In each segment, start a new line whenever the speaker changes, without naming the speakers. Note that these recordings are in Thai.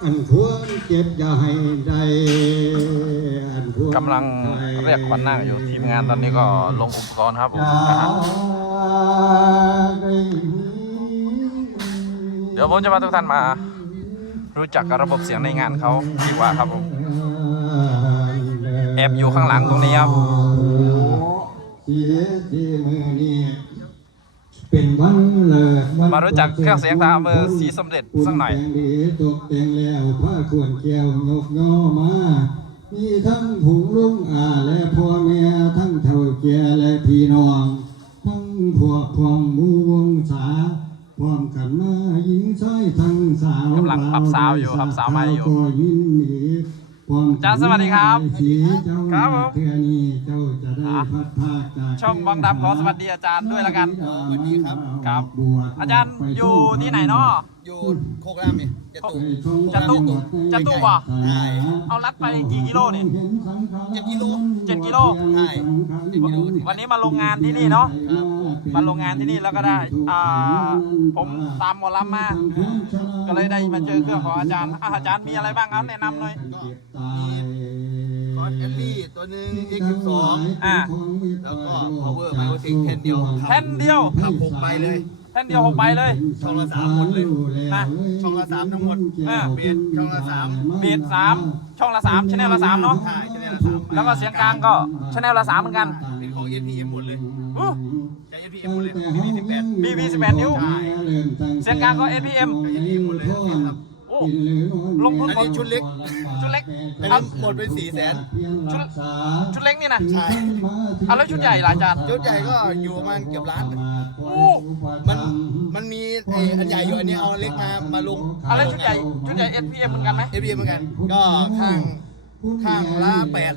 อันควรเก็บอย่าให้ได้
กำลังเรียกขวัญนาคอยู่ทีมงานตอนนี้ก็ลงอุปกรณ์ครับผมเดี๋ยวผมจะพาทุกท่านมารู้จักกับระบบเสียงในงานเขาดีกว่าครับผมแอบอยู่ข้างหลังตรงนี้ครับมารู้จักเครื่องเสียงตามอำเภอศรีสมเด็จสักหน่อย
ตกแต่งแล้วผ้าขวนแก้วยกย่อมามีทั้งผงลุงและพ่อแม่ทั้งเฒ่าแก่และพี่น้องทั้งพวกพ้องหมู่วงศาพร้อมกันมาหญิงชายทั้งสาว
กำลังปรับสาวอยู่ครับสาวมาอยู่
อา
จารย์สวัสดีครับครับผมช่องบางดำขอสวัสดีอาจารย์ด้วยแล้วกัน
สวัสดีครับ
ครับอาจารย์อยู่ที่ไหนเนาะ
อยู่โคกรามนี่
จะตู้ป่ะ
ใช่
เอารัดไปกี่กิโลนี่
7 กิโลใช่
วันนี้มาโรงงานที่นี่เนาะมาโรงงานที่นี่แล้วก็ได้ผมตามหมอลำมาก็เลยได้มาเจอเครื่องของอาจารย์อาจารย์มีอะไรบ้างครับแนะนำหน่อย
คอร์สเอลลี่ตัวหนึ่ง X12 แล้วก็ power microtic แท่นเดียวขับ6 ใบเลย
แท่นเดียว6 ใบเลย
ช่องละ3หมดเลยนะช่องละ3ทั้งหมดเบสช่องละ3
เบส3ช่องละ3ชแนลละ3เนาะ
ใช่ชแนลละ3
แล้วก็เสียงกลางก็ชแนลละ3เหมือนกัน
เป็นของ NPM หมดเลยใช้ NPM หมดเลย
BB18 นิ้วเสียงกลางก็ NPM
หมดเลยครับ
โอ้ลงทุน
อันนี้ชุดเล็กหมดไป400,000
ชุดเล็กนี่นะ
ใช่
แล้วชุดใหญ่ล่ะอาจารย์
ชุดใหญ่ก็อยู่ประมาณเกือบล้านมันมีอันใหญ่อยู่อันนี้เอาเล็กมาลง
แล้วชุดใหญ่ NPM เหมือนกันไหม
NPM เหมือนกันก็ข้างละ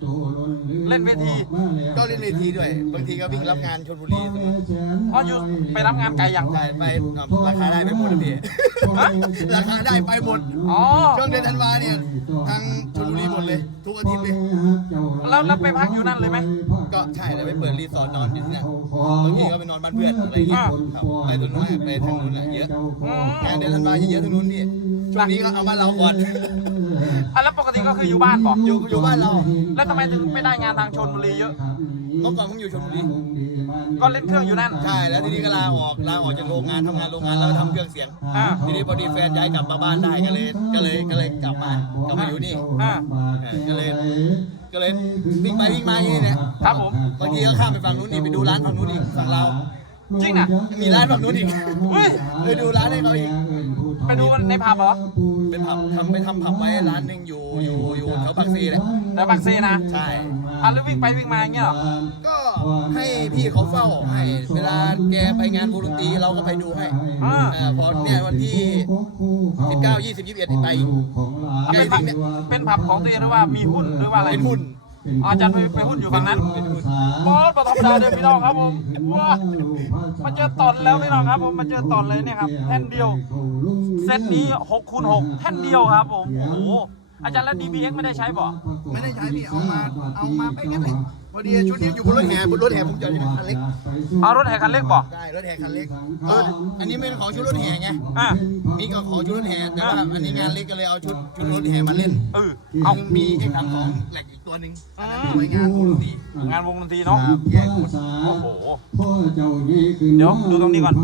8
เล่นเวที
ก็เล่นเวทีด้วยบางทีก็วิ่งรับงานชลบุรี
อยู่ไปรับงานไกลอย่าง
ไรไปราคาได้ไปหมดพี่ราคาได้ไปหมดช่วงเดือนธันวาเนี่ยทางชลบุรีหมดเลยทุกอาทิตย์เลย
แล้วไปพักอยู่นั่นเลยไหม
ก็ใช่เลยไปเปิดรีสอร์ทนอนอยู่ที่นั่นบางทีก็ไปนอนบ้านเพื่อนอะไรอย่างเงี้ยไปตรงนู้นไปทางนู้นเยอะงานเดือนธันวาเยอะทางนู้นพี่ช่วงนี้ก็เอาบ้านเราก่อน
แล้วปกติก็คืออยู่บ้านบอก
อยู่บ้านเรา
แล้วทำไมถึงไม่ได้งานทางชลบุรีเยอะ
เมื่อก่อนผมอยู่ชลบุรี
ก็เล่นเครื่องอยู่นั่น
ใช่แล้วทีนี้ก็ลาออกจากโรงงานทำงานโรงงานแล้วทำเครื่องเสียงทีนี้พอดีแฟนย้ายกลับมาบ้านได้ก็เลยกลับมาอยู่นี่ก็เลยวิ่งไปวิ่งมาอย่างนี้เนี่ย
ครับผม
บางทีก็ข้ามไปฝั่งนู้นนี่ไปดูร้านฝั่งนู้นอีกฝั่งเรา
จริงนะ
มีร้านฝั่งนู้นอีกไปดูร้านให้เขาอีก
ไปดูในผับเหรอ
เป็นผับไปทำผับไว้ร้านหนึ่งอยู่แถวบางซีเลย
แถวบางซีนะ
ใช่
แล้ววิ่งไปวิ่งมาอย่างเงี้ยหรอ
ก็ให้พี่เขาเฝ้าให้เวลาแกไปงานวงดนตรีเราก็ไปดูให้พอเนี่ยวันที่19 20 21ไป
เป็นผับของตัวเองหรือว่ามีหุ้นหรือว่าอะไร
เป็นหุ้น
อาจารย์ไปหุ้นอยู่ฝั่งนั้นบอสประทับใจเลยพี่น้องครับผมว้ามาเจอตอนแล้วพี่น้องครับผมมาเจอตอนเลยเนี่ยครับแท่นเดียวเซตนี้6x6แท่นเดียวครับผมโอ้โหอาจารย์แล้ว DBX ไม่ได้ใช้บ่
ไม่ได้ใช้พี่เอามาไปกันเลยพอดีชุดนี้อยู่บนรถแห่ผมจอดอยู่คันเล็ก
รถแห่คันเล็กบ่
ใช่รถแห่คันเล็กอันนี้เป็นของชุดรถแห่ไงมีก็ของชุดรถแห่แต่ว่าอันนี้งานเล็กก็เลยเอาชุดรถแห่มาเล่นเอามีไอ้ของแหลกอีกตัวหนึ่งไว้งานวงดนตรี
เนาะโอ้โหเดี๋ยวดูตรงนี้ก่อน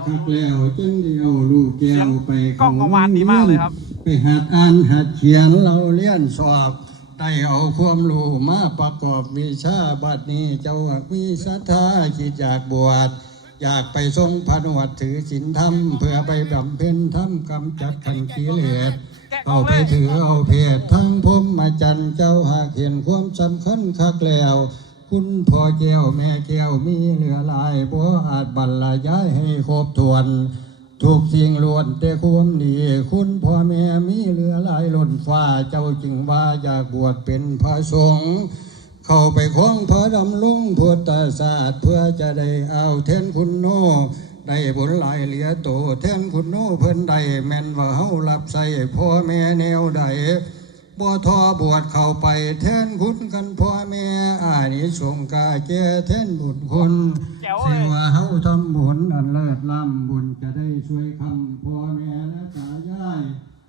เสียงกล้องกังวานดีมากเลยครับ
ไปหัดอ่านหัดเขียนเราเรียนสอบได้เอาความรู้มาประกอบวิชาบัดนี้เจ้ามีศรัทธาคิดอยากบวชอยากไปทรงผนวดถือศีลธรรมเพื่อไปบำเพ็ญธรรมกำจัดขันธ์กิเลสเอาไปถือเอาเพศทั้งพรหมจรรย์เจ้าหากเห็นความสำคัญคักแล้วคุณพ่อแก้วแม่แก้วมีเหลือหลายบ่อาจบรรยายให้ครบถ้วนทุกสิ่งล้วนแต่ความดีคุณพ่อแม่มีเหลือหลายล้นฟ้าเจ้าจึงว่าอยากบวชเป็นพระสงฆ์เข้าไปคล้องพระดำลุงพุทธศาสตร์เพื่อจะได้เอาแทนคุณโนได้บุญหลายเหลือโตแทนคุณโนเพิ่นได้แม่นว่าเฮารับใส่พ่อแม่แนวใดบ่ทอบวชเข้าไปแทนคุณกันพ่อแม่นิสงกาแก่แทนบุญคุณสิว่าเฮาทำบุญอันเลิศล้ำบุญจะได้ช่วยคำพ่อแม่และตายาย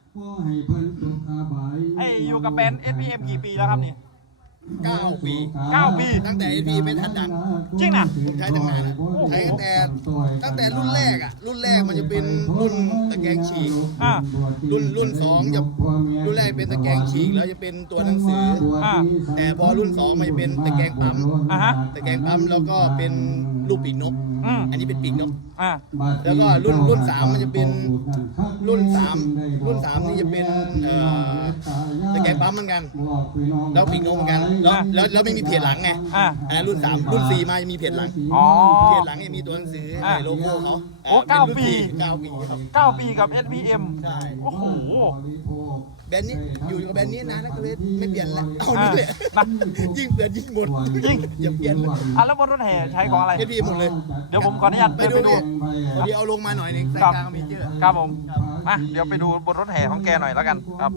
ไออยู่กับแบรนด์ SPM กี่ปีแล้วครับนี่
9 ปี
9 ปี
ตั้งแต่ AP เป็นทันดัง
จริงนะ
ผมใช้ตั้งนานนะใช้ตั้งแต่รุ่นแรกอ่ะรุ่นแรกมันจะเป็นรุ่นตะแกรงฉีก
อ่า
รุ่น2จะรุ่นแรกเป็นตะแกรงฉีกแล้วจะเป็นตัวหนังสือ
อ่า
แต่พอรุ่น2มันจะเป็นตะแกรงปั๊ม
อ่าฮะ
ตะแกรงปั๊มแล้วก็เป็นรูปปีกนก
อืม
อันนี้เป็นปีกนก
อ่า
แล้วก็รุ่น3มันจะเป็นรุ่น3นี่จะเป็นตะแกรงปั๊มเหมือนกันแล้วปีกนกเหมือนกันแล้วไม่มีเพจหลังไง
อ่า
อันนั้นรุ่น3รุ่น4มาจะมีเพจหลัง
อ๋อ
เพจหลังจะมีตัวหนังสือ
อ่า
โลโก้เขา
โอ้9 ปี
9 ปีครับ
9 ปีกับ SPM
ใช่
โอ้โห
แบรนด์นี้อยู่กับแบรนด์นี้นานแล้วก็เลยไม่เปลี่ยนแล้วเอานี่เลย
อ่ะ
ยิ่งเปลี่ยนยิ่งหมด
จริง
อย่าเปลี่ยนเลย
อ่ะแล้วบนรถแห่ใช้ของอะไร
เอพีหมดเลย
เดี๋ยวผมขออนุญาต
ไป
เดิน
ดู
ไปดู
ดิพอดีเอาลงมาหน่อยหนึงใส่
ครับ
กลางมีเจอร์
ครับผมมาเดี๋ยวไปดูบนรถแห่ของแกหน่อยแล้วกันครับ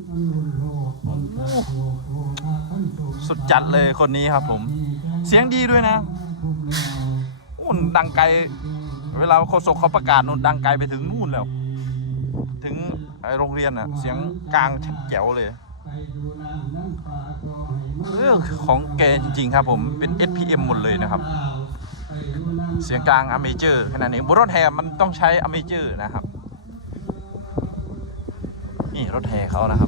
สุดจัดเลยคนนี้ครับผม เสียงดีด้วยนะโอ้ดังไกล เวลาโฆษกเขาประกาศนู่นดังไกลไปถึงนู่นแล้ว ถึงโรงเรียนอ่ะ เสียงกลางชัดแจ๋วเลยของแกจริงๆครับผมเป็น SPM หมดเลยนะครับ เสียงกลางอเมเจอร์ขนาดนี้บนรถแห่มันต้องใช้อเมเจอร์นะครับนี่รถแห่เขานะครับ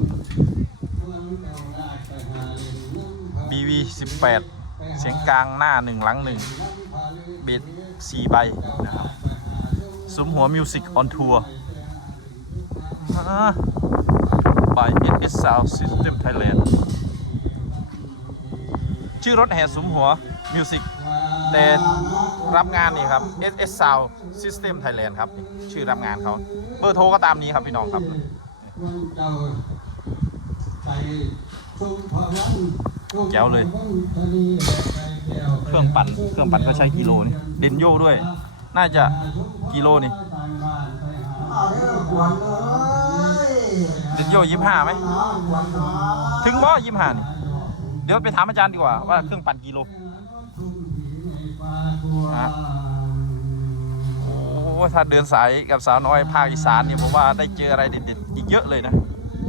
BV 18 เสียงกลางหน้า1หลัง1เบส4ใบนะครับซุ้มหัวมิวสิกออนทัวร์by SS Sound System Thailand ชื่อรถแห่ซุ้มหัวมิวสิกแต่รับงานนี่ครับ SS Sound System Thailand ครับนี่ชื่อรับงานเขาเบอร์โทรก็ตามนี้ครับพี่น้องครับแก้วเลยเครื่องปั่นก็ใช้กิโลนี่เดนโย่ด้วยน่าจะกิโลนี่เดนโย่25ไหมถึงบ่25นี่เดี๋ยวไปถามอาจารย์ดีกว่าว่าเครื่องปั่นกิโลโอ้ถ้าเดินสายกับสาวน้อยภาคอีสานเนี่ยผมว่าได้เจออะไรเด็ดๆอีกเยอะเลยนะ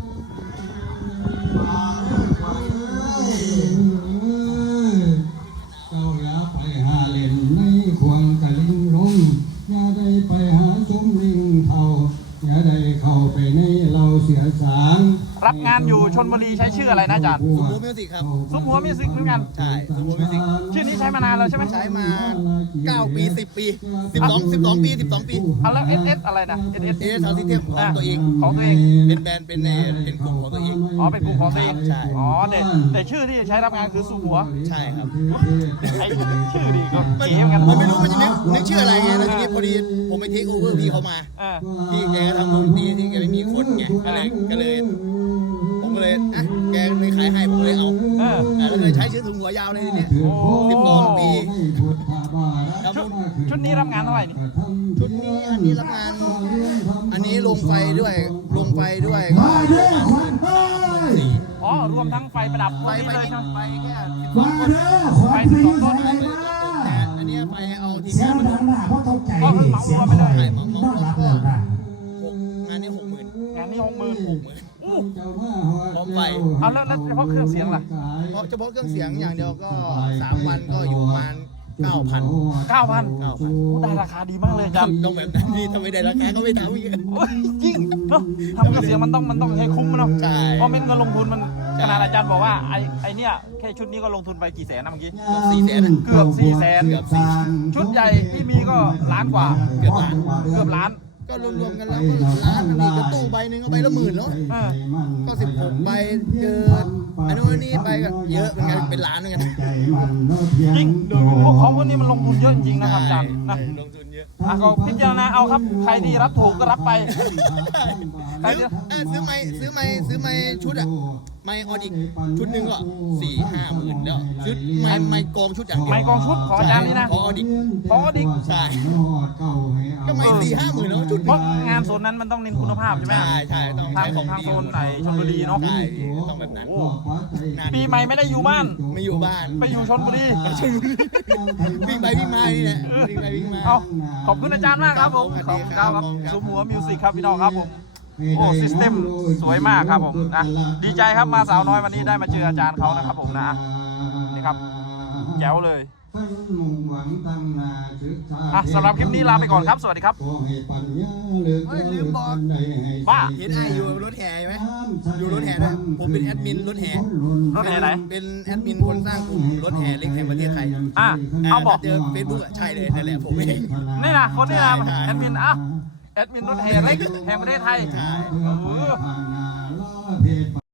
เจ้าอย่าไปหาเล่นในควงกะลิงลงอย่าได้ไปหาสมลิงเท่าอย่าได้เข้าไปในเราเสียสาง
รับงานอยู่ชลบุรีใช้ชื่ออะไรนะอาจารย์
ซูโม่มิวสิกครับ
ซุ้มหัวมิวสิกเหมือนกัน
ใช่ซูโม่มิวสิก
ชื่อนี้ใช้มานานแล้วใช่ไหม
ใช้มา 9 ปี 10 ปี 12 ปี 12 ปี
เอาแล้ว SS อะไรนะ SS
เอสซาวด์ซิสเต็มของตัวเอง
ของตัวเอง
เป็นแบรนด์เป็นกลุ่มของตัวเอง
อ๋อเป็นกลุ่มของตัวเอง
ใช่
อ๋อแต่ชื่อที่ใช้รับงานคือซุ้มหัว
ใช่ครับ
ไอ้ชื่อดีก็
มัน
เก๋เหมือนกัน
มันไม่รู้มันจะนึกชื่ออะไรไงแล้วทีนี้พอดีผมไปเทคโอเวอร์พี่เขามา
อ่า
พี่แกก็ทำวงดนตรีที่แกไม่มีคนไงก็เลยผมก็เลยอ่ะแกเลยขายให้ผมเลยเอา
เออ
แล้วเลยใช้ชื่อถุงหัวยาวเลยทีนี้ 12 ปี
ชุดนี้รับงานเท่าไหร่นี่
ชุดนี้อันนี้รับงาน อันนี้ลงไฟด้วยก็ประมาณ14,000
อ๋อรวมทั้งไฟประดับ
ไฟ
นี่เลยใช่ไหม
ไฟแค่
มา
12 ต้น
เด้อขอ
ไฟ
พี่
12 ต้น
อะไรมา
แต่อันนี้ไฟเอาที
เสี
นี้
ยง
มัน
ดังหน้าเพราะตกใจดิเสียงคอยนอนรับเลยนะ
งานนี้ 60,000
งานนี้60,000อู้
พร้อมไฟ
เอาแล้วเฉพาะเครื่องเสียงล่ะ
เพราะเฉพาะเครื่องเสียงอย่างเดียวก็ 3 วันก็อยู่ประมาณ 9,000
9,000ได้ราคาดีมากเลยอาจารย์
ต้องแบบนั้นนี่ถ้าไม่ได้ราคาก็ไม่ทำอีก
โอ้ยจริงเนาะทำเครื่องเสียงมันต้องใช้คุ้มเนาะ
ใช่
เพราะเม็ดเงินลงทุนมันขนาดอาจารย์บอกว่าไอเนี่ยแค่ชุดนี้ก็ลงทุนไปกี่แสนนะเมื่อกี้
400,000
เกือบ400,000
เกือบ4
ชุดใหญ่ที่มีก็ล้านกว่า
เกือบล้าน
เกือบล้าน
ก็รวมๆกันแล้วก็ล้านนี่ก็ตู้ใบหนึงก็ใบละ10,000แล้ว
เออ
ก็16 ใบเจออันนู้นนี่ไปก็เยอะเหมือนกันเป็นล้านเหมือนกัน
จริงของพวกนี้มันลงทุนเยอะจริงนะครับอาจารย์นะ
ลงทุนเยอะ
อ่ะก็พิจารณาเอาครับใครที่รับถูกก็รับไป
ซื้อไม้ชุดอะไม้ออดิกชุดหนึ่งก็4-5 หมื่นแล้วชุดไม้กองชุดอย่างเดียว
ไม้กองชุดของอาจารย์นี่นะ
ของออดิก
เพราะว่าดิ
ใช่ก็ไม้4-5 หมื่นแล้วชุดห
เพ
นึ่
ราะ
ง
งานโซนนั้นมันต้องเน้นคุณภาพใช่ไหม
ใช่ต้อง
ทาง
ใช้ของ
ทาง
ดี
โซนไหนชลบุรีเนาะ
ใช่ต้องแบบนั้น
โอ้ปีใหม่ไม่ได้อยู่บ้าน
ไม่อยู่บ้าน
ไปอยู่ชลบุรี
วิ่งไปวิ่งมานี่แหละวิ่งไปวิ่งมา
เอาขอบคุณอาจารย์มากครับผมขอบคุณครับซุ้มหัวมิวสิกครับพี่น้องครับผมโอ้ซิสเต็มสวยมากครับผมนะดีใจครับมาสาวน้อยวันนี้ได้มาเจออาจารย์เขานะครับผมนะนี่ครับแจ๋วเลยสำหรับคลิปนี้ลาไปก่อนครับสวัสดีครับ
ลืมบอก
บ้า
เห็นไออยู่รถแห่ไหมอยู่รถแห่ด้วยผมเป็นแอดมินรถแห่
รถแห่ไหน
เป็นแอดมินคนสร้างกลุ่มรถแห่เล็กแห่งประเทศไทย
เอาบอก
เจอเฟซบุ๊กใช่เลยนั่นแหละผมเอง
นี่นะคนนี้นะ
ใช่
แอดมินแอดมินรถแห่เล็กแห่งประเทศไทย
ใช่
เออ